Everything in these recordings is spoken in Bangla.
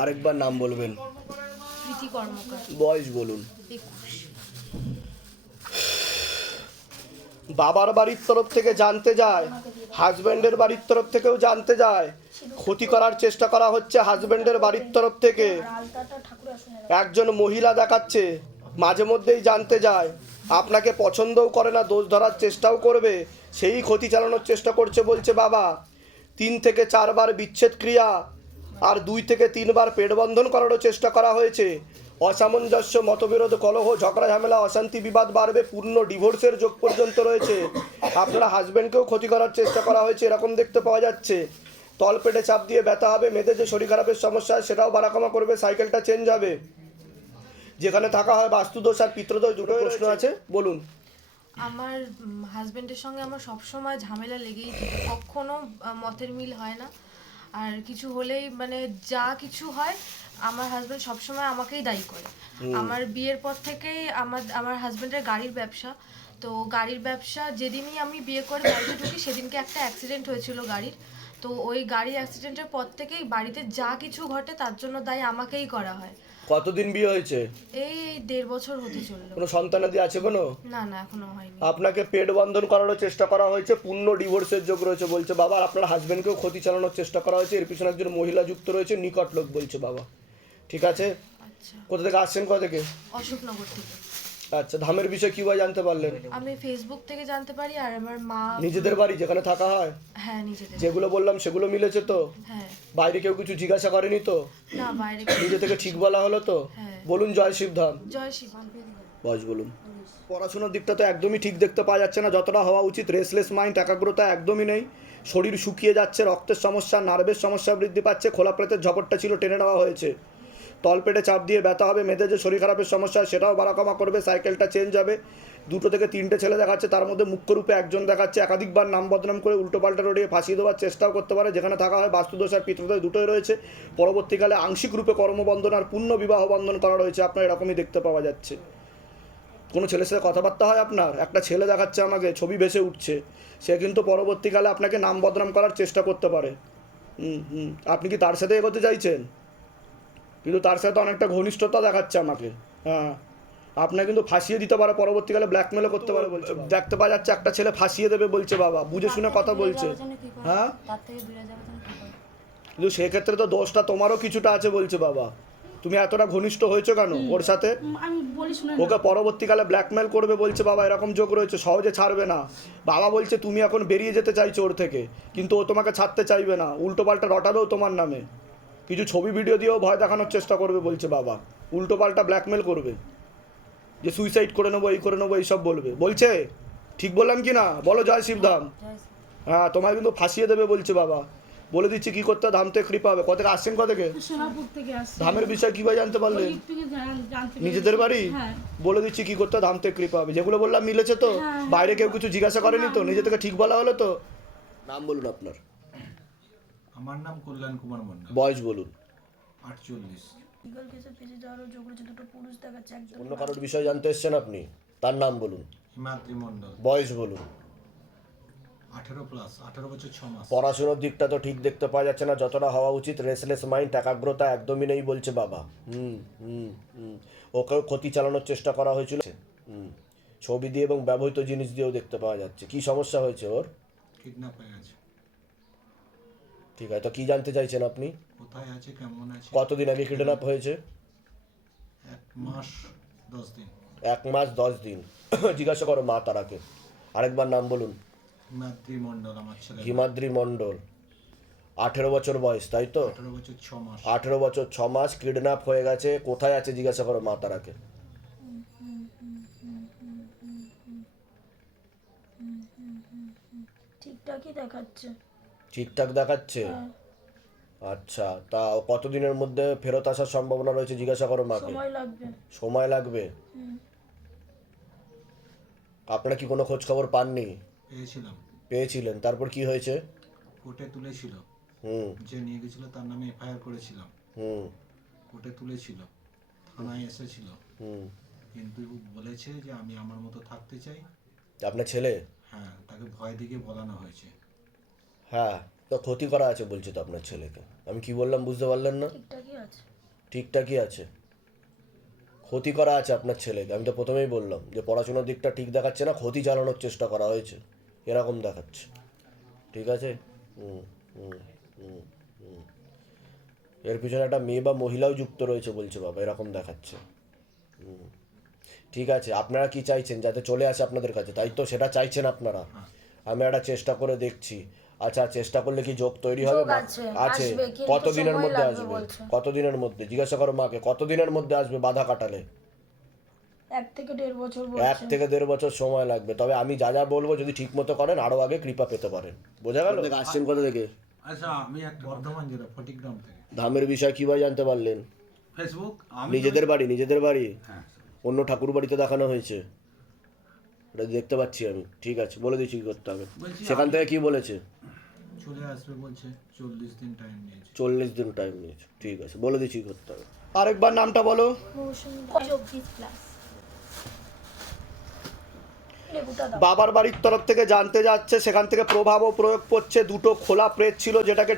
আরেকবার নাম বলবেন। বয়স বলুন। বাবার বাড়ির তরফ থেকে জানতে যায় হাজব্যান্ডের বাড়ির তরফ থেকেও জানতে যায় ক্ষতি করার চেষ্টা করা হচ্ছে হাজব্যান্ডের বাড়ির তরফ থেকে। একজন মহিলা দেখাচ্ছে মাঝে মধ্যেই জানতে যায় আপনাকে পছন্দও করে না দোষ ধরার চেষ্টাও করবে সেই ক্ষতি চালানোর চেষ্টা করছে বলছে বাবা। তিন থেকে চারবার বিচ্ছেদ ক্রিয়া আর দুই থেকে তিনবার পেট বন্ধন করারও চেষ্টা করা হয়েছে। অসামঞ্জস্য মতবিরোধ কলহ ঝগড়া ঝামেলা অশান্তি বিবাদ বাড়বে পূর্ণ ডিভোর্সের যোগ পর্যন্ত রয়েছে। আপনারা হাজব্যান্ডকেও ক্ষতি করার চেষ্টা করা হয়েছে এরকম দেখতে পাওয়া যাচ্ছে। তলপেটে চাপ দিয়ে ব্যথা হবে মেয়েদের যে শরীর খারাপের সমস্যা সেটাও বাড়াকমা করবে সাইকেলটা চেঞ্জ হবে। যেখানে থাকা হয় বাস্তুদোষ আর পিত্রদোষ দুটো প্রশ্ন আছে বলুন। আমার হাজবেন্ডের সঙ্গে আমার সবসময় ঝামেলা লেগেই কখনো মতের মিল হয় না। আর কিছু হলেই মানে যা কিছু হয় আমার হাজবেন্ড সবসময় আমাকেই দায়ী করে। আমার বিয়ের পর থেকেই আমার আমার হাজব্যান্ডের গাড়ির ব্যবসা। তো গাড়ির ব্যবসা যেদিনই আমি বিয়ে করে বাড়িতে ঢুকি সেদিনকে একটা অ্যাক্সিডেন্ট হয়েছিল গাড়ির। তো ওই গাড়ি অ্যাক্সিডেন্টের পর থেকেই বাড়িতে যা কিছু ঘটে তার জন্য দায়ী আমাকেই করা হয়। কতদিন বিয়ে হয়েছে? এই দেড় বছর হতে চলল। কোনো সন্তানাদি আছে কোনো? না না এখনও হয়নি। আপনাকে পেট বন্ধন করানোর চেষ্টা করা হয়েছে পূর্ণ ডিভোর্সের যোগ রয়েছে বলছে বাবা আর আপনার হাজবেন্ডকেও ক্ষতি চালানোর চেষ্টা করা হয়েছে এর পিছনে একজন মহিলা যুক্ত রয়েছে নিকট লোক বলছে বাবা। ঠিক আছে? আচ্ছা। কোথা থেকে আসছেন কোথা থেকে? অশোকনগর থেকে। আচ্ছা ধামের বিষয়ে কীভাবে জানতে পারলেন? আমি ফেসবুক থেকে জানতে পারি আর আমার মা নিজেদের বাড়ি যেখানে থাকা হয়? হ্যাঁ নিজেদের। যেগুলো বললাম সেগুলো মিলেছে তো? হ্যাঁ। বাইরে কেউ কিছু জিজ্ঞাসা করেনি তো? না বাইরে নিজে থেকে ঠিক বলা হলো তো? হ্যাঁ। বলুন জয় শিবধাম জয় শিব বয়স বলুন। পড়াশোনার দিকটা তো একদমই ঠিক দেখতে পাওয়া যাচ্ছে না। যতটা হওয়া উচিত রেসলেস মাইন্ড একাগ্রতা একদমই নেই। শরীর শুকিয়ে যাচ্ছে রক্তের সমস্যা নার্ভের সমস্যা বৃদ্ধি পাচ্ছে খোলা প্রেতের ঝপটটা ছিল টেনে নেওয়া হয়েছে। তলপেটে চাপ দিয়ে ব্যথা হবে, মেয়েদের যে শরীর খারাপের সমস্যা সেটাও বাড়াকমা করবে, সাইকেলটা চেঞ্জ হবে দুটো থেকে তিনটে ছেলে দেখাচ্ছে, তার মধ্যে মুখ্যরূপে একজন দেখাচ্ছে, একাধিকবার নাম বদনাম করে উল্টোপাল্টা রড়িয়ে ফাঁসিয়ে দেওয়ার চেষ্টাও করতে পারে, যেখানে থাকা হয় বাস্তুদোষ আর পিতৃদোষ দুটোই রয়েছে। পরবর্তীকালে আংশিক রূপে কর্মবন্ধন আর পূর্ণ বিবাহ বন্ধন করা রয়েছে, আপনার এরকমই দেখতে পাওয়া যাচ্ছে। কোনো ছেলের সাথে কথাবার্তা হয় আপনার? একটা ছেলে দেখাচ্ছে আমাকে, ছবি ভেসে উঠছে, সে কিন্তু পরবর্তীকালে আপনাকে নাম বদনাম করার চেষ্টা করতে পারে। হুম হুম, আপনি কি তার সাথে এগোতে চাইছেন? কিন্তু তার সাথে অনেকটা ঘনিষ্ঠতা দেখাচ্ছে আমাকে। হ্যাঁ। আপনাকে কিন্তু ফাঁসিয়ে দিতে পারে পরবর্তীকালে ব্ল্যাকমেলও করতে পারে বলছে দেখতে পাওয়া যাচ্ছে একটা ছেলে ফাঁসিয়ে দেবে বলছে বাবা বুঝে শুনে কথা বলছে। হ্যাঁ। কিন্তু সেক্ষেত্রে তো দোষটা তোমারও কিছুটা আছে বলছে বাবা। তুমি এতটা ঘনিষ্ঠ হয়েছো কেন ওর সাথে? ওকে পরবর্তীকালে ব্ল্যাকমেল করবে বলছে বাবা এরকম যোগ রয়েছে সহজে ছাড়বে না। বাবা বলছে তুমি এখন বেরিয়ে যেতে চাইছো ওর থেকে কিন্তু ও তোমাকে ছাড়তে চাইবে না। উল্টোপাল্টা রটাবেও তোমার নামে। কিছু ছবি ভিডিও দিয়েও ভয় দেখানোর চেষ্টা করবে বলছে বাবা। উল্টোপাল্টা ব্ল্যাকমেল করবে। যে সুইসাইড করে নেব এই করে নেব এইসব বলবে। বলছে? ঠিক বললাম কি না? বলো জয় শিবধাম। হ্যাঁ তোমায় কিন্তু ফাঁসিয়ে দেবে বলছে বাবা। বলে দিচ্ছি কি করতে হয়, ধাম থেকে কৃপা হবে। কত থেকে আসছেন কত থেকে সোনাপুর থেকে আসছি। ধামের বিষয়ে কীভাবে জানতে পারলেন নিজেদের বাড়ি? হ্যাঁ। বলে দিচ্ছি কি করতে হয়, ধাম থেকে কৃপা হবে। যেগুলো বললাম মিলেছে তো? হ্যাঁ, বাইরে কেউ কিছু জিজ্ঞাসা করেনি তো? নিজে থেকে ঠিক বলা হলো তো? নাম বলুন আপনার। আমার নাম কল্যাণ কুমার মন্ডল। বয়স বলুন। আটচল্লিশ। কেসে ফেসে রয়েছে দুটো পুরুষ দেখাচ্ছে একদম অন্য কারোর বিষয়ে জানতে এসছেন আপনি? তার নাম বলুন। হিমাদ্রি মন্ডল। বয়স বলুন। আঠেরো প্লাস আঠেরো বছর ছ মাস। পড়াশোনার দিকটা তো ঠিক দেখতে পাওয়া যাচ্ছে না যতটা হওয়া উচিত রেসলেস মাইন্ড একাগ্রতা একদমই নেই বলছে বাবা। হুম হুম হুম। ওকেও ক্ষতি চালানোর চেষ্টা করা হয়েছিল। হুম ছবি দিয়ে এবং ব্যবহৃত জিনিস দিয়েও দেখতে পাওয়া যাচ্ছে। কি সমস্যা হয়েছে ওর? কিডন্যাপ হয়ে গেছে। ঠিক আছে তো কি জানতে চাইছেন আপনি? কোথায় আছে কেমন আছে? কতদিন আগে কিডন্যাপ হয়েছে? এক মাস দশ দিন। এক মাস দশ দিন। জিজ্ঞাসা করো মা তারাকে। আরেকবার নাম বলুন। হিমাদ্রি মন্ডল আমার ছেলে হিমাদ্রি মণ্ডল। আঠেরো বছর বয়স তাই তো? আঠেরো বছর ছ মাস। আঠেরো বছর ছ মাস কিডন্যাপ হয়ে গেছে। কোথায় আছে জিজ্ঞাসা করো মা তারাকে। ঠিকঠাকই দেখাচ্ছে। ঠিকঠাক দেখাচ্ছে? আচ্ছা তা কতদিনের মধ্যে ফেরত আসার সম্ভাবনা রয়েছে জিজ্ঞাসা করো মাকে। সময় লাগবে। সময় লাগবে? আপনারা কি কোনো খোঁজ খবর পাননি? পেয়েছিলাম। পেয়েছিলেন তারপর কি হয়েছে? কোর্টে তুলেছিল। হুম। যে নিয়ে গেছিল তার নামে এফআইআর করেছিলাম। হুম। কোর্টে তুলেছিল। থানায় এসেছিল। হুম। কিন্তু বলেছে যে আমি আমার মতো থাকতে চাই। আপনার ছেলে? হ্যাঁ তাকে ভয় দিকে বলানো হয়েছে। হ্যাঁ তো ক্ষতি করা আছে বলছে তো আপনার ছেলেকে। আমি কি বললাম বুঝতে পারলেন না? ঠিকঠাকই ঠিকঠাকই আছে। ক্ষতি করা আছে আপনার ছেলেকে। আমি তো প্রথমেই বললাম যে পড়াশোনার দিকটা ঠিক দেখাচ্ছে না ক্ষতি চালানোর চেষ্টা করা হয়েছে। এরকম দেখাচ্ছে। ঠিক আছে? হুম হুম হুম হুম। এর পিছনে একটা মেয়ে বা মহিলাও যুক্ত রয়েছে বলছে বাবা এরকম দেখাচ্ছে। হুম। ঠিক আছে আপনারা কি চাইছেন? যাতে চলে আসে আপনাদের কাছে তাই তো সেটা চাইছেন আপনারা। আমি একটা চেষ্টা করে দেখছি। আচ্ছা চেষ্টা করলে কি যোগ তৈরি হবে? আছে, কতদিনের মধ্যে আসবে? কতদিনের মধ্যে? জিজ্ঞাসা করো মাকে কতদিনের মধ্যে আসবে বাধা কাটালে? এক থেকে দেড় বছর এক থেকে দেড় বছর সময় লাগবে। তবে আমি যা যা বলব যদি ঠিক মতো করেন আরও আগে কৃপা পেতে পারেন। বোঝা গেল? আসছেন কোথা থেকে? আচ্ছা আমি বর্ধমান জেলা ফটিকগ্রাম থেকে। ধামের বিষয় কীভাবে জানতে পারলেন? ফেসবুক নিজেদের বাড়ি নিজেদের বাড়ি? হ্যাঁ অন্য ঠাকুর বাড়িতে দেখানো হয়েছে। এটা দেখতে পাচ্ছি আমি। ঠিক আছে বলে দিচ্ছি কি করতে হবে। সেখান থেকে কি বলেছে? চলে আসবে বলছে চল্লিশ দিন টাইম নিয়েছে। চল্লিশ দিন টাইম নিয়েছে। ঠিক আছে বলে দিচ্ছি কি করতে হবে। আরেকবার নামটা বলো। বাবার বাড়ির তরফ থেকে জানতে যাচ্ছে সেখান থেকে প্রভাবও প্রয়োগ করছে দুটো খোলা প্রেত ছিল যেটাকে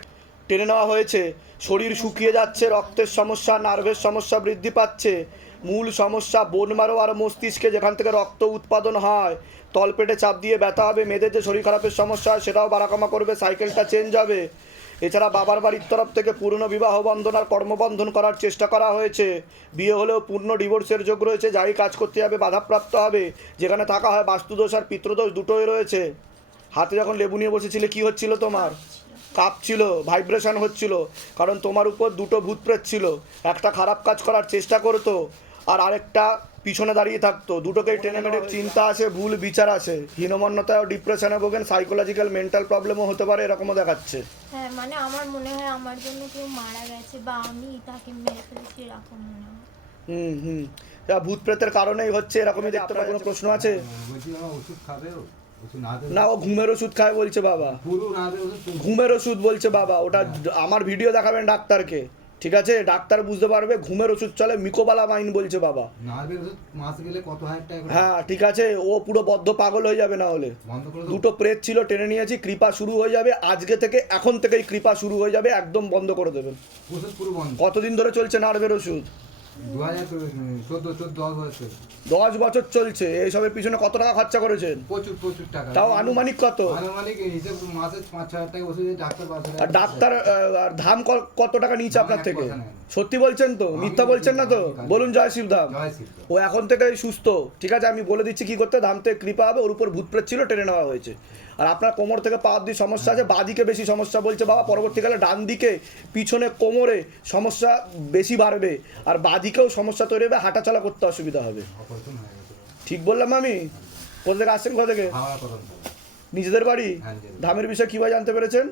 টেনে নেওয়া হয়েছে। শরীর শুকিয়ে যাচ্ছে রক্তের সমস্যা নার্ভের সমস্যা বৃদ্ধি পাচ্ছে। মূল সমস্যা বোন মারো আর মস্তিষ্কে যেখান থেকে রক্ত উৎপাদন হয়। তলপেটে চাপ দিয়ে ব্যথা হবে, মেয়েদের যে শরীর খারাপের সমস্যা সেটাও বাড়াকমা করবে, সাইকেলটা চেঞ্জ হবে। এছাড়া বাবার বাড়ির তরফ থেকে পুরনো বিবাহ বন্ধন আর কর্মবন্ধন করার চেষ্টা করা হয়েছে। বিয়ে হলেও পূর্ণ ডিভোর্সের যোগ রয়েছে, যাই কাজ করতে যাবে, বাধাপ্রাপ্ত হবে। যেখানে থাকা হয় বাস্তুদোষ আর পিতৃদোষ দুটোই রয়েছে। হাতে যখন লেবু নিয়ে বসেছিলে, কি হচ্ছিল তোমার? কাঁপছিল, ভাইব্রেশন হচ্ছিল, কারণ তোমার উপর দুটো ভূতপ্রেত ছিল। একটা খারাপ কাজ করার চেষ্টা করতো আর আরেকটা পিছনে দাঁড়িয়ে থাকতো। দুটোকেই টেনে মেরে চিন্তা আছে ভুল বিচার আছে। হীনমন্যতায় ডিপ্রেশনে ভোগেন সাইকোলজিক্যাল মেন্টাল প্রবলেমও হতে পারে এরকমও দেখাচ্ছে। হ্যাঁ মানে আমার মনে হয় আমার জন্য কেউ মারা গেছে বা আমি তাকে মেরে ফেলেছি এরকম মনে হয়। হুম হুম। ভূত প্রেতের কারণেই হচ্ছে এরকমই দেখতে পাই কোনো প্রশ্ন আছে? ওষুধ খাবে না ও ঘুমের ওষুধ খায় বলছে বাবা। ঘুমের ওষুধ বলছে বাবা ওটা আমার ভিডিও দেখাবেন ডাক্তারকে। ঠিক আছে? ডাক্তার বুঝতে পারবে ঘুমের ওষুধ চলে মিকোবালা মাইন বলছে বাবা। না দেবে ওষুধ মাস গেলে কত টাকা হ্যাঁ ঠিক আছে ও পুরো বদ্ধ পাগল হয়ে যাবে না হলে? দুটো প্রেত ছিল টেনে নিয়েছি কৃপা শুরু হয়ে যাবে আজকে থেকে এখন থেকেই কৃপা শুরু হয়ে যাবে একদম বন্ধ করে দেবেন। কতদিন ধরে চলছে নার্ভের ওষুধ? দশ বছর চলছে এইসবের পিছনে কত টাকা খরচা করেছেন? প্রচুর প্রচুর টাকা। তাও আনুমানিক কত? আনুমানিক হিসেব মাসে পাঁচ হাজার টাকা ওষুধ ডাক্তার আর ডাক্তার আর ধাম কত টাকা নিয়েছে আপনার থেকে? সত্যি বলছেন তো? মিথ্যা বলছেন না তো? বলুন জয় শিব ও এখন থেকে সুস্থ। ঠিক আছে আমি বলে দিচ্ছি কি করতে? ধাম থেকে কৃপা হবে ওর উপর ভূতপ্রেত ছিল টেনে নেওয়া হয়েছে। আর আপনার কোমর থেকে পা অব্দি সমস্যা আছে বাদিকে বেশি সমস্যা বলছে বাবা পরবর্তীকালে ডান দিকে পিছনে কোমরে সমস্যা বেশি বাড়বে আর বাদিকেও সমস্যা তৈরি হবে হাঁটা চলা করতে অসুবিধা হবে। ঠিক বললাম আমি কোথা থেকে আসছেন কোথা থেকে? নিজেদের বাড়ি? ধামের বিষয়ে কীভাবে জানতে পেরেছেন?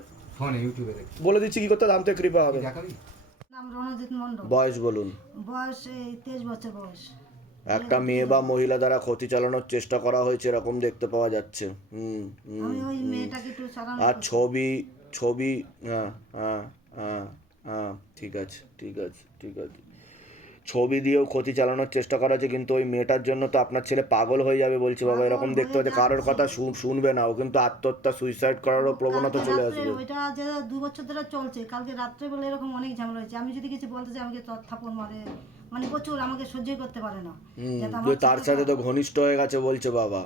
বলে দিচ্ছি কি করতে ধাম থেকে কৃপা হবে। দেখাবি? নাম রণজিৎ মণ্ডল। বয়স বলুন। বয়স তেইশ বছর বয়স। একটা মেয়ে বা মহিলা দ্বারা ক্ষতি চালানোর চেষ্টা করা হয়েছে এরকম দেখতে পাওয়া যাচ্ছে। হুম আর ছবি ছবি হ্যাঁ হ্যাঁ হ্যাঁ হ্যাঁ ঠিক আছে ঠিক আছে ঠিক আছে। ছবি দিয়েও ক্ষতি চালানোর চেষ্টা করা হয়েছে কিন্তু ওই মেয়েটার জন্য তো আপনার ছেলে পাগল হয়ে যাবে বলছে বাবা এরকম দেখতে পাচ্ছে কারোর কথা শুনবে না ও কিন্তু আত্মহত্যা সুইসাইড করারও প্রবণতা চলে আসবে। ওইটা যে দু বছর ধরে চলছে কালকে রাত্রে বলে এরকম অনেক ঝামেলা হয়েছে। আমি যদি কিছু বলতে চাই আমাকে থাপড় মারে। মানে প্রচুর আমাকে সহ্যই করতে পারে না। তার সাথে তো ঘনিষ্ঠ হয়ে গেছে বলছে বাবা।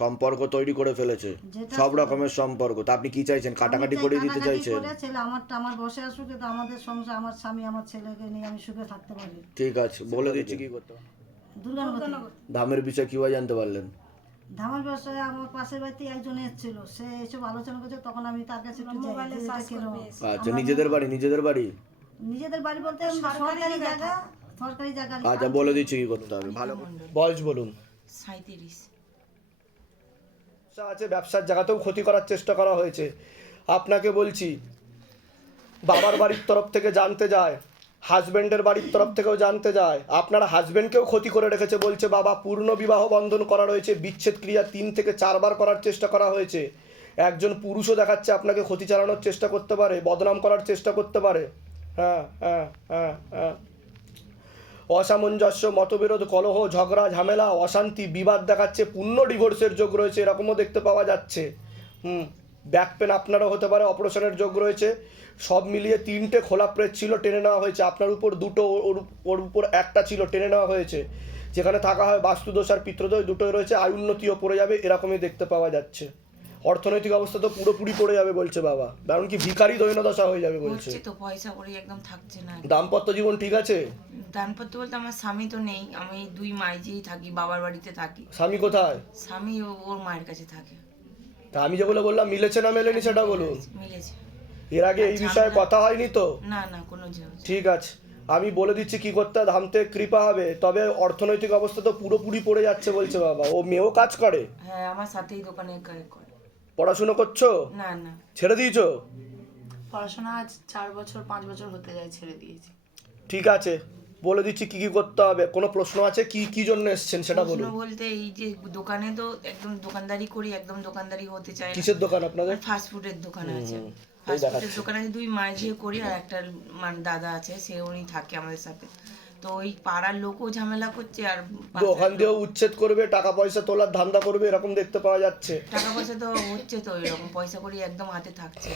সম্পর্ক তৈরি করে ফেলেছে। সব রকমের সম্পর্ক। তা আপনি কি চাইছেন? কাটাকাটি করে দিতে চাইছেন? ছেলে আমারটা আমার বসে আসুক কিন্তু আমাদের সংসার আমার স্বামী আমার ছেলেকে নিয়ে আমি সুখে থাকতে পারি। ঠিক আছে বলে দিচ্ছি। কি করতে দুর্গানগর ধামের বিষয়ে কীভাবে জানতে পারলেন? ধামার ব্যবসায় আমার পাশের বাড়িতে একজন এসেছিল। সে এসব আলোচনা করছে তখন আমি তার কাছে একটু যাই। আচ্ছা নিজেদের বাড়ি নিজেদের বাড়ি? নিজেদের বাড়ি বলতে সরকারি জায়গা। সরকারি জায়গা আচ্ছা বলে দিচ্ছি কি করতে হবে। ভালো। বয়স বলুন। সাঁত্রিশ ব্যবসা আছে ব্যবসার জায়গাতেও ক্ষতি করার চেষ্টা করা হয়েছে। আপনাকে বলছি বাবার বাড়ির তরফ থেকে জানতে যায় হাজব্যান্ডের বাড়ির তরফ থেকেও জানতে যায় আপনার হাজব্যান্ডকেও ক্ষতি করে রেখেছে বলছে বাবা পূর্ণ বিবাহ বন্ধন করা রয়েছে বিচ্ছেদ ক্রিয়া তিন থেকে চারবার করার চেষ্টা করা হয়েছে। একজন পুরুষও দেখাচ্ছে আপনাকে ক্ষতি চালানোর চেষ্টা করতে পারে বদনাম করার চেষ্টা করতে পারে। হ্যাঁ হ্যাঁ হ্যাঁ হ্যাঁ। অসামঞ্জস্য, মতবিরোধ, কলহ, ঝগড়া, ঝামেলা, অশান্তি, বিবাদ দেখাচ্ছে, পূর্ণ ডিভোর্সের যোগ রয়েছে, এরকমও দেখতে পাওয়া যাচ্ছে। হুম ব্যাক পেন আপনারও হতে পারে অপারেশনের যোগ রয়েছে। সব মিলিয়ে তিনটে খোলা প্রেস ছিল, টেনে নেওয়া হয়েছে। আপনার উপর দুটো, ওর ওর উপর একটা ছিল, টেনে নেওয়া হয়েছে। যেখানে থাকা হয় বাস্তুদোষ আর পিত্রদোষ, দুটোই রয়েছে। আয় উন্নতিও পড়ে যাবে, এরকমই দেখতে পাওয়া যাচ্ছে। অর্থনৈতিক অবস্থা তো পুরোপুরি পড়ে যাবে বলছে বাবা। কারণ কি ভিখারি দৈনদশা হয়ে যাবে বলছে। তো পয়সা করে একদম থাকছে না। দাম্পত্য জীবন ঠিক আছে? দানপত্র বলতে আমার স্বামী তো নেই আমি দুই মাইজেই থাকি বাবার বাড়িতে থাকি। স্বামী কোথায়? স্বামী ওর মায়ের কাছে থাকে। তা আমি যেগুলো বললাম মিলেছে না মেলেনি সেটা বলুন। মিলেছে এর আগে এই বিষয়ে কথা হয়নি তো? না না কোনো ঠিক আছে। আমি বলে দিচ্ছি কি করতে ধামতে কৃপা হবে। তবে অর্থনৈতিক অবস্থা তো পুরোপুরি পড়ে যাচ্ছে বলছে বাবা। ও মেয়েও কাজ করে। হ্যাঁ আমার সাথেই দোকানে কাজ করে। পড়াশুনো করছ? না না। ছেড়ে দিয়েছ? পড়াশোনা আজ চার বছর পাঁচ বছর হতে যায় ছেড়ে দিয়েছি। ঠিক আছে। বলে দিচ্ছি কি কি করতে হবে। কোনো প্রশ্ন আছে? কি কি জন্য এসছেন সেটা বলুন। বলতে এই যে দোকানে তো একদম দোকানদারি করি একদম দোকানদারি হতে না। কিসের দোকান আপনাদের? ফাস্ট ফুডের দোকান আছে। ফাস্ট দেখাচ্ছে। ফুডের দোকানে দুই মাঝে করি আর একটা মান দাদা আছে সে উনি থাকে আমাদের সাথে। তো ওই পাড়ার লোকও ঝামেলা করছে আর ওখান দিয়েও উচ্ছেদ করবে টাকা পয়সা তোলার ধান্দা করবে এরকম দেখতে পাওয়া যাচ্ছে। টাকা পয়সা তো হচ্ছে তো এরকম পয়সা করি একদম হাতে থাকছে।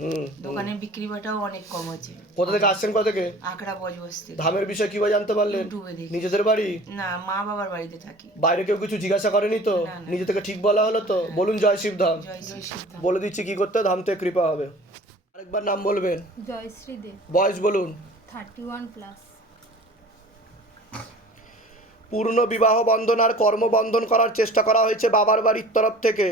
হুম দোকানের বিক্রি বাটাও অনেক কম হচ্ছে। কোথা থেকে আসছেন কোথা থেকে? আঁকড়া বজবস থেকে ধামের বিষয়ে কীভাবে জানতে পারলেন? নিজেদের বাড়ি? না মা বাবার বাড়িতে থাকি। বাইরে কেউ কিছু জিজ্ঞাসা করেনি তো। নিজে থেকে ঠিক বলা হলো তো? বলুন জয় শিব ধাম। বলে দিচ্ছি কি করতে হয়, ধাম থেকে কৃপা হবে। আরেকবার নাম বলবেন? জয়শ্রী দে বয়স বলুন। Thirty one plus. পূর্ণ বিবাহ বন্ধন আর কর্মবন্ধন করার চেষ্টা করা হয়েছে বাবার বাড়ির তরফ থেকে।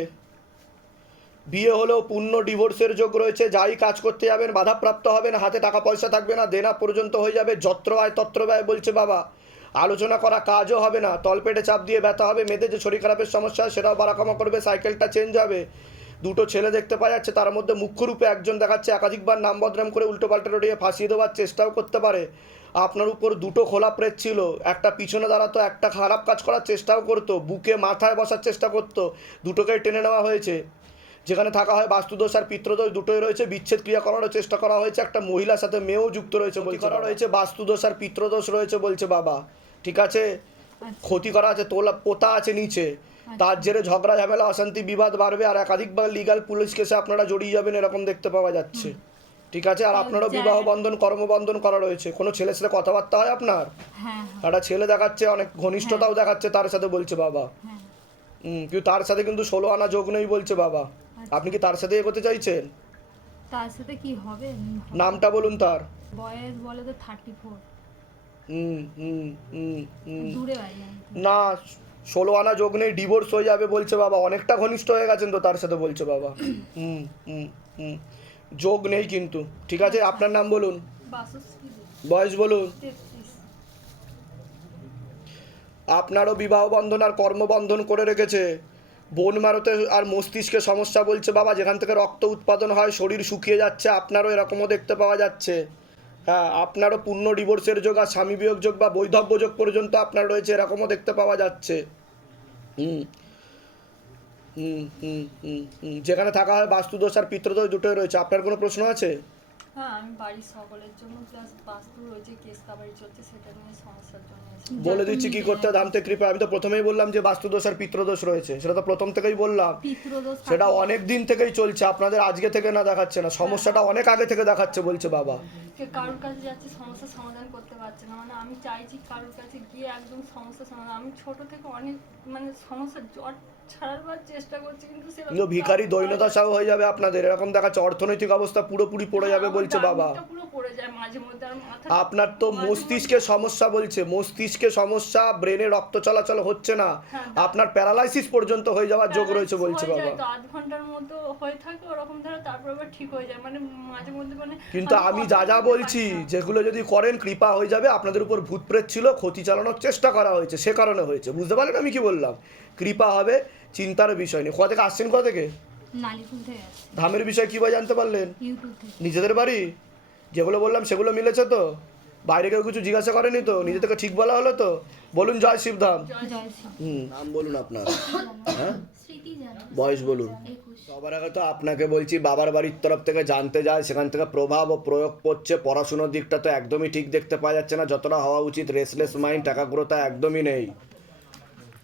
বিয়ে হলেও পূর্ণ ডিভোর্সের যোগ রয়েছে। যাই কাজ করতে যাবেন, বাধাপ্রাপ্ত হবেন, হাতে টাকা পয়সা থাকবে না, দেনা পর্যন্ত হয়ে যাবে, যত্র আয় তত্র ব্যয় বলছে বাবা। আলোচনা করা কাজও হবে না, তলপেটে চাপ দিয়ে ব্যথা হবে মেয়েদের যে শরীর খারাপের সমস্যা সেটাও বাড়াকামা করবে, সাইকেলটা চেঞ্জ হবে। দুটো ছেলে দেখতে পাওয়া যাচ্ছে, তার মধ্যে মুখ্যরূপে একজন দেখাচ্ছে, একাধিকবার নাম বদনাম করে উল্টো পাল্টা রটিয়ে ফাঁসিয়ে দেওয়ার চেষ্টাও করতে পারে। আপনার উপর দুটো খোলা প্রেত ছিল। একটা পিছনে দাঁড়াতো একটা খারাপ কাজ করার চেষ্টাও করতো বুকে মাথায় বসার চেষ্টা করতো দুটোকেই টেনে নেওয়া হয়েছে। যেখানে থাকা হয় বাস্তুদোষ আর পিত্রদোষ দুটোই রয়েছে বিচ্ছেদ ক্রিয়া করারও চেষ্টা করা হয়েছে। একটা মহিলার সাথে মেয়েও যুক্ত রয়েছে বলছে করা রয়েছে বাস্তুদোষ আর পিত্রদোষ রয়েছে বলছে বাবা। ঠিক আছে? ক্ষতি করা আছে তোলা পোতা আছে নিচে। তার জেরে ঝগড়া ঝামেলা অশান্তি বিবাদ বাড়বে আর একাধিকবার লিগাল পুলিশ কেসে আপনারা জড়িয়ে যাবেন এরকম দেখতে পাওয়া যাচ্ছে। ঠিক আছে? আর আপনারও বিবাহ বন্ধন কর্মবন্ধন করা রয়েছে। কোনো ছেলের সাথে কথাবার্তা হয় আপনার? হ্যাঁ একটা ছেলে দেখাচ্ছে অনেক ঘনিষ্ঠতাও দেখাচ্ছে তার সাথে বলছে বাবা। হ্যাঁ। কিন্তু তার সাথে কিন্তু ষোলো আনা যোগ নেই বলছে বাবা। আপনি কি তার সাথে এগোতে চাইছেন? তার সাথে কি হবে? নামটা বলুন তার। বয়স বলে তো থার্টি ফোর। না ষোলো আনা যোগ নেই ডিভোর্স হয়ে যাবে বলছে বাবা। অনেকটা ঘনিষ্ঠ হয়ে গেছেন তো তার সাথে বলছে বাবা। হুম হুম হুম যোগ নেই কিন্তু ঠিক আছে? আপনার নাম বলুন। বয়স বলুন। আপনারও বিবাহ বন্ধন আর কর্মবন্ধন করে রেখেছে। বোন মারতে আর মস্তিষ্কে সমস্যা বলছে বাবা যেখান থেকে রক্ত উৎপাদন হয় শরীর শুকিয়ে যাচ্ছে আপনারও এরকমও দেখতে পাওয়া যাচ্ছে। হ্যাঁ আপনারও পূর্ণ ডিভোর্সের যোগ আর স্বামী বিয়োগ যোগ বা বৈধব্য যোগ পর্যন্ত আপনার রয়েছে এরকমও দেখতে পাওয়া যাচ্ছে। হুম। যেখানে থাকা হয় বাস্তুদোষ আর পিত্রদোষ দুটোই রয়েছে। আপনার কোনো প্রশ্ন আছে? হ্যাঁ আমি বাড়ির সকলের জন্য প্লাস বাস্তু রয়েছে কেস কাবারি চলছে সেটা নিয়ে সমস্যার জন্য বলে দিচ্ছি কি করতে দামতে কৃপা। আমি তো প্রথমেই বললাম যে বাস্তুদোষ আর পিত্রদোষ রয়েছে। সেটা তো প্রথম থেকেই বললাম। সেটা অনেক দিন থেকেই চলছে আপনাদের আজকে থেকে না দেখাচ্ছে না। সমস্যাটা অনেক আগে থেকে দেখাচ্ছে বলছে বাবা। কারোর কাছে যাচ্ছে সমস্যার সমাধান করতে পারছে না। মানে আমি চাইছি কারোর কাছে গিয়ে একদম সমস্যার সমাধান। আমি ছোট থেকে অনেক মানে সমস্যার জট ছাড়াবার চেষ্টা করছি কিন্তু সেরকম কিন্তু ভিখারি দৈন্যদশাও হয়ে যাবে আপনাদের। এরকম দেখাচ্ছে অর্থনৈতিক অবস্থা পুরোপুরি পড়ে যাবে বলছে বাবা। পুরো পড়ে যায় মাঝে মধ্যে আর মাথা আপনার তো মস্তিষ্কে সমস্যা বলছে মস্তিষ্কে সমস্যা ব্রেনে রক্ত চলাচল হচ্ছে না। আপনার প্যারালাইসিস পর্যন্ত হয়ে যাওয়ার যোগ রয়েছে বলছে বাবা। তো আধ ঘণ্টার মতো হয়ে থাকে ওরকম ধরে তারপর আবার ঠিক হয়ে যায়। মানে মাঝে মধ্যে মানে কিন্তু আমি যা যা বলছি যেগুলো যদি করেন কৃপা হয়ে যাবে। আপনাদের উপর ভূত প্রেত ছিল ক্ষতি চালানোর চেষ্টা করা হয়েছে সে কারণে হয়েছে। বুঝতে পারলেন আমি কি বললাম? কৃপা হবে চিন্তার বিষয় নেই কোথা থেকে আসছেন কোথা থেকে? ধামের বিষয়ে কীভাবে জানতে পারলেন? নিজেদের বাড়ি? যেগুলো বললাম সেগুলো মিলেছে তো? বাইরে কেউ কিছু জিজ্ঞাসা করেনি তো? নিজে থেকে ঠিক বলা হলো তো? বলুন জয় শিবধাম হুম। নাম বলুন আপনার। হ্যাঁ? বয়স বলুন। সবার আগে তো আপনাকে বলছি বাবার বাড়ির তরফ থেকে জানতে যায় সেখান থেকে প্রভাব ও প্রয়োগ পড়ছে। পড়াশুনোর দিকটা তো একদমই ঠিক দেখতে পাওয়া যাচ্ছে না। যতটা হওয়া উচিত রেসলেস মাইন্ড একাগ্রতা একদমই নেই।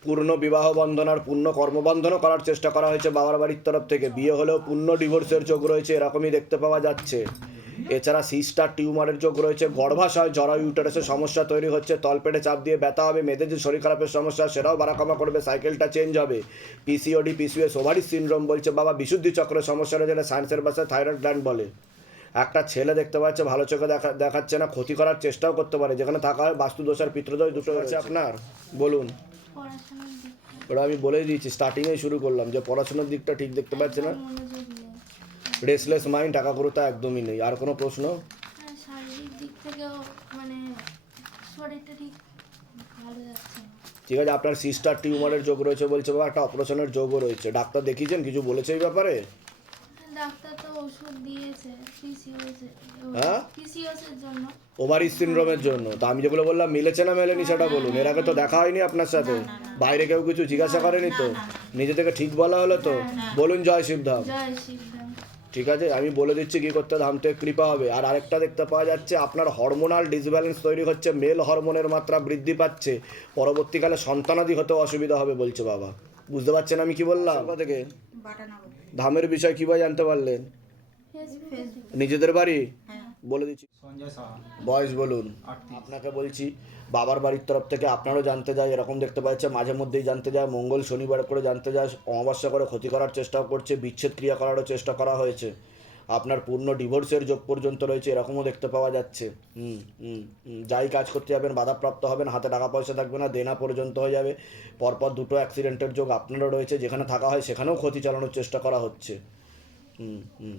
পূর্ণ বিবাহ বন্ধন আর পূর্ণ কর্মবন্ধনও করার চেষ্টা করা হয়েছে বাবার বাড়ির তরফ থেকে। বিয়ে হলেও পূর্ণ ডিভোর্সের চোখ রয়েছে, এরকমই দেখতে পাওয়া যাচ্ছে। এছাড়া সিস্টার টিউমারের যোগ রয়েছে, গর্ভাশয় জরা ইউটারাসের সমস্যা তৈরি হচ্ছে তলপেটে চাপ দিয়ে ব্যথা হবে মেয়েদের যে শরীর খারাপের সমস্যা, সেটাও বাড়াকমা করবে, সাইকেলটা চেঞ্জ হবে। পিসিওডি পিসিএস ওভারি সিনড্রোম বলছে, বাবা, বিশুদ্ধি চক্রের সমস্যা রয়েছে যেটা সায়েন্সের ভাষায় থাইরয়েড গ্ল্যান্ড বলে। একটা ছেলে দেখতে পাচ্ছে, ভালো চোখে দেখা, দেখাচ্ছে না, ক্ষতি করার চেষ্টাও করতে পারে, যেখানে থাকা হয় বাস্তুদোষ আর পিতৃদোষ দুটো আছে আপনার। বলুন। ওটা আমি বলেই দিয়েছি স্টার্টিংয়েই শুরু করলাম যে পড়াশোনার দিকটা ঠিক দেখতে পাচ্ছে না। রেসলেস মাইন্ড টাকাগুলোটা একদমই নেই আর কোনো প্রশ্ন? শারীরিক দিক থেকেও মানে শরীরটা ঠিক ভালো যাচ্ছে না। ঠিক আছে আপনার সিস্টার টিউমারের যোগ রয়েছে বলছে বাবা একটা অপারেশনের যোগও রয়েছে। ডাক্তার দেখিয়েছেন কিছু বলেছে এই ব্যাপারে? ডাক্তার তো ওষুধ দিয়েছে হ্যাঁ? পিসিওসের জন্য। ওভারি সিনড্রোমের জন্য। তো আমি যেগুলো বললাম মিলেছে না মেলেনি সেটা বলুন। এর আগে তো দেখা হয়নি আপনার সাথে। বাইরে কেউ কিছু জিজ্ঞাসা করেনি তো? নিজে থেকে ঠিক বলা হলো তো? বলুন জয় শিবধাম। ঠিক আছে? আমি বলে দিচ্ছি কি করতে ধাম থেকে কৃপা হবে। আর আরেকটা দেখতে পাওয়া যাচ্ছে আপনার হরমোনাল ডিসব্যালেন্স তৈরি হচ্ছে মেল হরমোনের মাত্রা বৃদ্ধি পাচ্ছে। পরবর্তীকালে সন্তানাদি হতে অসুবিধা হবে বলছে বাবা। বুঝতে পারছেন আমি কি বললাম? থেকে ধামের বিষয় কীভাবে জানতে পারলেন? নিজেদের বাড়ি? বলে দিচ্ছি। বয়স বলুন। আপনাকে বলছি বাবার বাড়ির তরফ থেকে আপনারও জানতে যায় এরকম দেখতে পাচ্ছে মাঝে মধ্যেই জানতে যায় মঙ্গল শনিবার করে জানতে যায় অমাবস্যা করে ক্ষতি করার চেষ্টাও করছে বিচ্ছেদ ক্রিয়া করারও চেষ্টা করা হয়েছে। আপনার পূর্ণ ডিভোর্সের যোগ পর্যন্ত রয়েছে এরকমও দেখতে পাওয়া যাচ্ছে। হুম হুম হুম। যাই কাজ করতে যাবেন বাধাপ্রাপ্ত হবেন হাতে টাকা পয়সা থাকবে না দেনা পর্যন্ত হয়ে যাবে। পরপর দুটো অ্যাক্সিডেন্টের যোগ আপনারও রয়েছে যেখানে থাকা হয় সেখানেও ক্ষতি চালানোর চেষ্টা করা হচ্ছে। হুম হুম।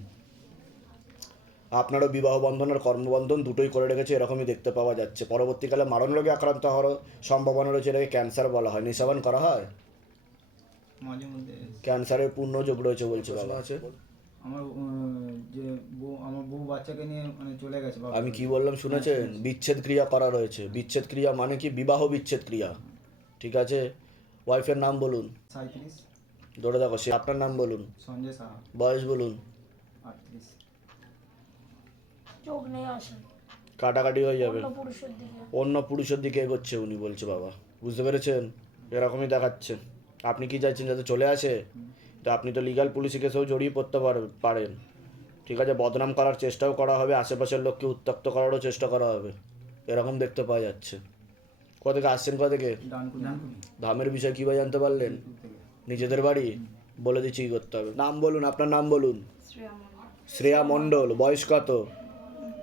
আপনারও বিবাহ বন্ধন আর কর্মবন্ধন দুটোই করে রেখেছে এরকমই দেখতে পাওয়া যাচ্ছে। পরবর্তীকালে মারণ রোগে আক্রান্ত হওয়ার সম্ভাবনা রয়েছে এটাকে ক্যান্সার বলা হয়। নিঃসাবান করা হয়? ক্যান্সারের পূর্ণ যোগ রয়েছে বলছে বাবা। আছে। আমার যে বউ আমার বউ বাচ্চাকে নিয়ে মানে চলে গেছে বাবা। আমি কি বললাম শুনেছেন? বিচ্ছেদ ক্রিয়া করা রয়েছে। বিচ্ছেদ ক্রিয়া মানে কি? বিবাহ বিচ্ছেদ ক্রিয়া। ঠিক আছে? ওয়াইফের নাম বলুন। ধরে দেখো সে আপনার নাম বলুন। সঞ্জয় সাহা। বয়স বলুন। চোখ নেই আসে কাটাকাটি হয়ে যাবে। অন্য পুরুষের দিকে। অন্য পুরুষের দিকে এগোচ্ছে উনি বলছে বাবা। বুঝতে পেরেছেন? এরকমই দেখাচ্ছে আপনি কি চাইছেন যাতে চলে আসে? তো আপনি তো লিগাল পুলিশি কেসেও জড়িয়ে পড়তে পার- পারেন। ঠিক আছে বদনাম করার চেষ্টাও করা হবে আশেপাশের লোককে উত্তক্ত করারও চেষ্টা করা হবে। এরকম দেখতে পাওয়া যাচ্ছে। কোথা থেকে আসছেন কোথা থেকে? ডানকুনি ডানকুনি ধামের বিষয় কীভাবে জানতে পারলেন? নিজেদের বাড়ি? বলে দিচ্ছি কী করতে হবে। নাম বলুন আপনার নাম বলুন। শ্রেয়া মণ্ডল। বয়স কত?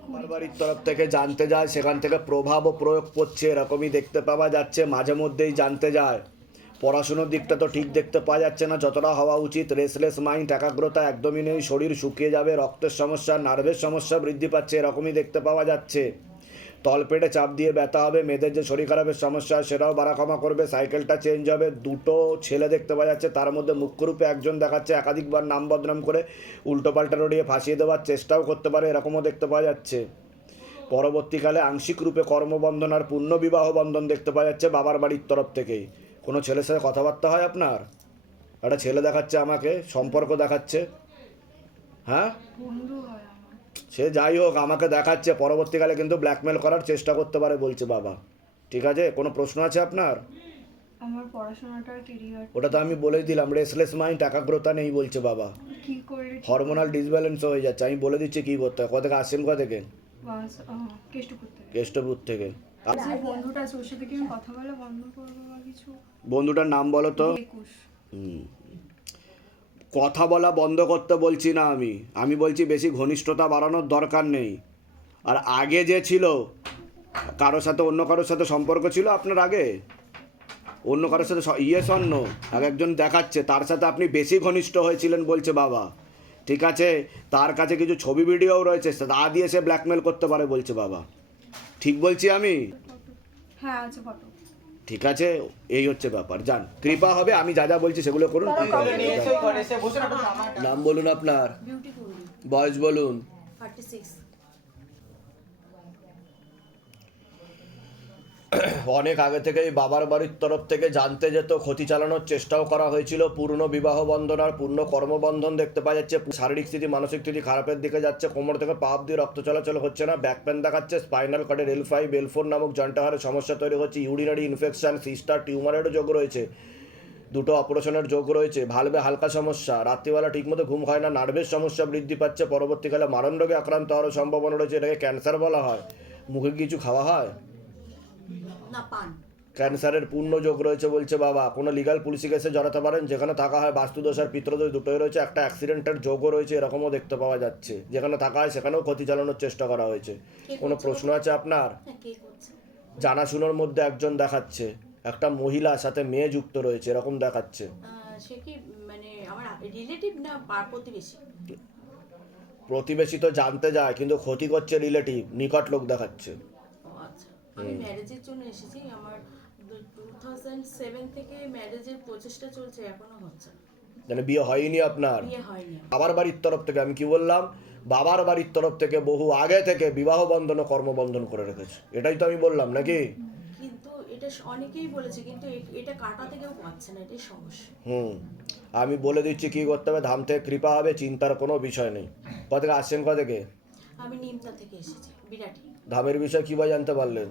আমার বাড়ির তরফ থেকে জানতে যায় সেখান থেকে প্রভাব ও প্রয়োগ করছে এরকমই দেখতে পাওয়া যাচ্ছে মাঝে মধ্যেই জানতে যায়। পড়াশুনোর দিকটা তো ঠিক দেখতে পাওয়া যাচ্ছে না, যতটা হওয়া উচিত। রেসলেস মাইন্ড একাগ্রতা একদমই নেই, শরীর শুকিয়ে যাবে, রক্তের সমস্যা নার্ভের সমস্যা বৃদ্ধি পাচ্ছে, এরকমই দেখতে পাওয়া যাচ্ছে। তলপেটে চাপ দিয়ে ব্যথা হবে, মেয়েদের যে শরীর খারাপের সমস্যা, সেটাও বাড়াকমা করবে সাইকেলটা চেঞ্জ হবে। দুটো ছেলে দেখতে পাওয়া যাচ্ছে, তার মধ্যে মুখ্যরূপে একজন দেখাচ্ছে, একাধিকবার নাম বদনাম করে উল্টোপাল্টা রড়িয়ে ফাঁসিয়ে দেওয়ার চেষ্টাও করতে পারে, এরকমও দেখতে পাওয়া যাচ্ছে। পরবর্তীকালে আংশিক রূপে কর্মবন্ধন আর পূর্ণ বিবাহ বন্ধন দেখতে পাওয়া যাচ্ছে বাবার বাড়ির তরফ থেকেই। কোনো ছেলের সাথে কথাবার্তা হয় আপনার? একটা ছেলে দেখাচ্ছে আমাকে সম্পর্ক দেখাচ্ছে। হ্যাঁ? সে যাই হোক আমাকে দেখাচ্ছে পরবর্তীকালে কিন্তু ব্ল্যাকমেল করার চেষ্টা করতে পারে বলছে বাবা। ঠিক আছে? কোনো প্রশ্ন আছে আপনার? আমার ওটা তো আমি বলেই দিলাম রেসলেস মাইন্ড একাগ্রতা নেই বলছে বাবা। কি করলে হরমোনাল ডিসব্যালেন্স হয়ে যাচ্ছে। আমি বলে দিচ্ছি কী করতে হয়। কোথা থেকে? আসছেন কোথা থেকে। কেষ্টপুর থেকে। বন্ধুটা ওর সাথে কি কথা বলা বন্ধ করব বা কিছু? বন্ধুটার নাম বলো তো। কথা বলা বন্ধ করতে বলছি না আমি। আমি বলছি বেশি ঘনিষ্ঠতা বাড়ানোর দরকার নেই। আর আগে যে ছিল কারোর সাথে অন্য কারোর সাথে সম্পর্ক ছিল আপনার আগে? অন্য কারোর সাথে ইয়ে স্বর্ণ এক একজন দেখাচ্ছে তার সাথে আপনি বেশি ঘনিষ্ঠ হয়েছিলেন বলছে বাবা। ঠিক আছে? তার কাছে কিছু ছবি ভিডিও রয়েছে তা দিয়ে সে ব্ল্যাকমেল করতে পারে বলছে বাবা। ঠিক বলছি আমি? হ্যাঁ আছে ফটো। ঠিক আছে এই হচ্ছে ব্যাপার যান। কৃপা হবে আমি যা যা বলছি সেগুলো করুন। নাম বলুন আপনার। বয়স বলুন। অনেক আগে থেকেই বাবার বাড়ির তরফ থেকে জানতে যেত, ক্ষতি চালানোর চেষ্টাও করা হয়েছিল। পূর্ণ বিবাহ বন্ধন আর পূর্ণ কর্মবন্ধন দেখতে পাওয়া যাচ্ছে। শারীরিক স্থিতি, মানসিক স্থিতি খারাপের দিকে যাচ্ছে। কোমর থেকে পাপ দিয়ে রক্ত চলাচল হচ্ছে না। ব্যাক পেন দেখাচ্ছে। স্পাইনাল ফাইভ এল ফোর নামক জন্টাহারের সমস্যা তৈরি হচ্ছে। ইউরিনারি ইনফেকশন সিস্টার টিউমারেরও যোগ রয়েছে। দুটো অপারেশনের যোগ রয়েছে। ভালবে হালকা সমস্যা। রাত্রিবেলা ঠিকমতো ঘুম হয় না। নার্ভের সমস্যা বৃদ্ধি পাচ্ছে। পরবর্তীকালে মারণ রোগে আক্রান্ত হওয়ার সম্ভাবনা রয়েছে। এটাকে ক্যান্সার বলা হয়। মুখে কিছু খাওয়া হয়? না পান। ক্যান্সারের পূর্ণ যোগ রয়েছে বলছে বাবা। কোনো লিগাল পুলিশি কেসে জড়াতে পারেন যেখানে থাকা হয় বাস্তুদোষ আর পিত্রদোষ দুটোই রয়েছে। একটা অ্যাক্সিডেন্টের যোগও রয়েছে এরকমও দেখতে পাওয়া যাচ্ছে। যেখানে থাকা হয় সেখানেও ক্ষতি চালানোর চেষ্টা করা হয়েছে। কোনো প্রশ্ন আছে আপনার? জানাশুনোর মধ্যে একজন দেখাচ্ছে। একটা মহিলার সাথে মেয়ে যুক্ত রয়েছে এরকম দেখাচ্ছে। সে কি মানে আমার রিলেটিভ না প্রতিবেশী? প্রতিবেশী তো জানতে যায় কিন্তু ক্ষতি করছে রিলেটিভ নিকট লোক দেখাচ্ছে। আমি ম্যারেজের জন্য এসেছি আমার টু থাউজেন্ড সেভেন থেকে ম্যারেজের প্রচেষ্টা চলছে এখনও হচ্ছে না। মানে বিয়ে হয়নি আপনার। বাবার বাড়ির তরফ থেকে আমি কি বললাম? বাবার বাড়ির তরফ থেকে বহু আগে থেকে বিবাহ বন্ধন ও কর্মবন্ধন করে রেখেছে। এটাই তো আমি বললাম নাকি? কিন্তু এটা অনেকেই বলেছে কিন্তু এটা কাটাতে কেউ পাচ্ছে না এটাই সমস্যা। হুম। আমি বলে দিচ্ছি কি করতে হবে ধাম থেকে কৃপা হবে চিন্তার কোনো বিষয় নেই। কোথা থেকে আসছেন কোথা থেকে? আমি নিমতা থেকে এসেছি বিরাটি। ধামের বিষয় কীভাবে জানতে পারলেন?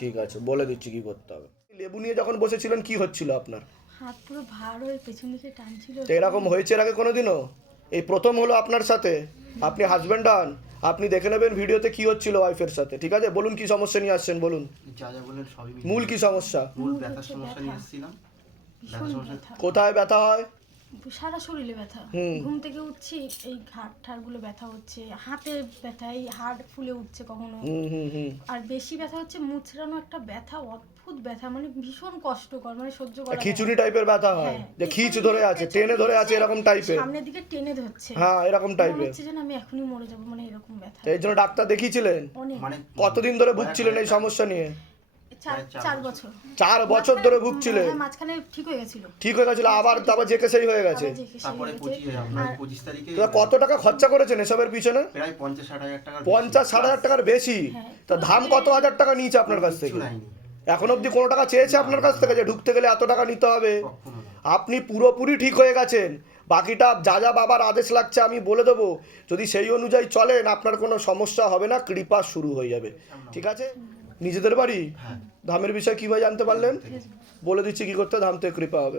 ঠিক আছে বলে দিচ্ছি কি করতে হবে। লেবু নিয়ে যখন বসেছিলেন কি হচ্ছিল আপনার? হাত পুরো ভার হয়ে পেছন দিকে টানছিল। এরকম হয়েছে এর আগে কোনোদিনও? এই প্রথম হলো আপনার সাথে। আপনি হাজব্যান্ড হন আপনি দেখে নেবেন ভিডিওতে কি হচ্ছিল ওয়াইফের সাথে ঠিক আছে? বলুন কি সমস্যা নিয়ে আসছেন বলুন। যা যা বললেন সবই মূল কি সমস্যা? মূল ব্যথার সমস্যা নিয়ে এসেছিলাম। কোথায় ব্যথা হয়? সারা শরীরে ব্যথা। ঘুম থেকে উঠছি এই ঘাট ঠাড়গুলো ব্যথা হচ্ছে হাতে ব্যথা এই হাড় ফুলে উঠছে কখনো। হুম হুম হুম। আর বেশি ব্যথা হচ্ছে মুচড়ানো একটা ব্যথা অদ্ভুত ব্যথা মানে ভীষণ কষ্টকর মানে সহ্য করা যায় না। খিচুড়ি টাইপের ব্যথা হয়। হ্যাঁ, যে খিচ ধরে আছে টেনে ধরে আছে এরকম টাইপের সামনের দিকে টেনে ধরছে। হ্যাঁ এরকম টাইপের হচ্ছে যেন আমি এখনই মরে যাব মানে এরকম ব্যথা। এই জন্য ডাক্তার দেখিয়েছিলেন? মানে কতদিন ধরে ভুগছিলেন এই সমস্যা নিয়ে? চার চার বছর। চার বছর ধরে ভুগছিলেন হ্যাঁ, মাঝখানে ঠিক হয়ে গেছিল। ঠিক হয়ে গেছিল আবার তারপর যে সেই হয়ে গেছে। তারপরে তারিখে কত টাকা খরচা করেছেন এসবের পিছনে? প্রায় পঞ্চাশ ষাট হাজার টাকা টাকার বেশি? তা ধাম কত হাজার টাকা নিয়েছে আপনার কাছ থেকে? এখন অবধি কোনো টাকা চেয়েছে আপনার কাছ থেকে যে ঢুকতে গেলে এত টাকা নিতে হবে? আপনি পুরোপুরি ঠিক হয়ে গেছেন। বাকিটা যা যা বাবার আদেশ লাগছে আমি বলে দেবো। যদি সেই অনুযায়ী চলেন আপনার কোনো সমস্যা হবে না কৃপা শুরু হয়ে যাবে। ঠিক আছে? নিজেদের বাড়ি? হ্যাঁ। ধামের বিষয় কীভাবে জানতে পারলেন? বলে দিচ্ছি কি করতে ধাম থেকে কৃপা হবে।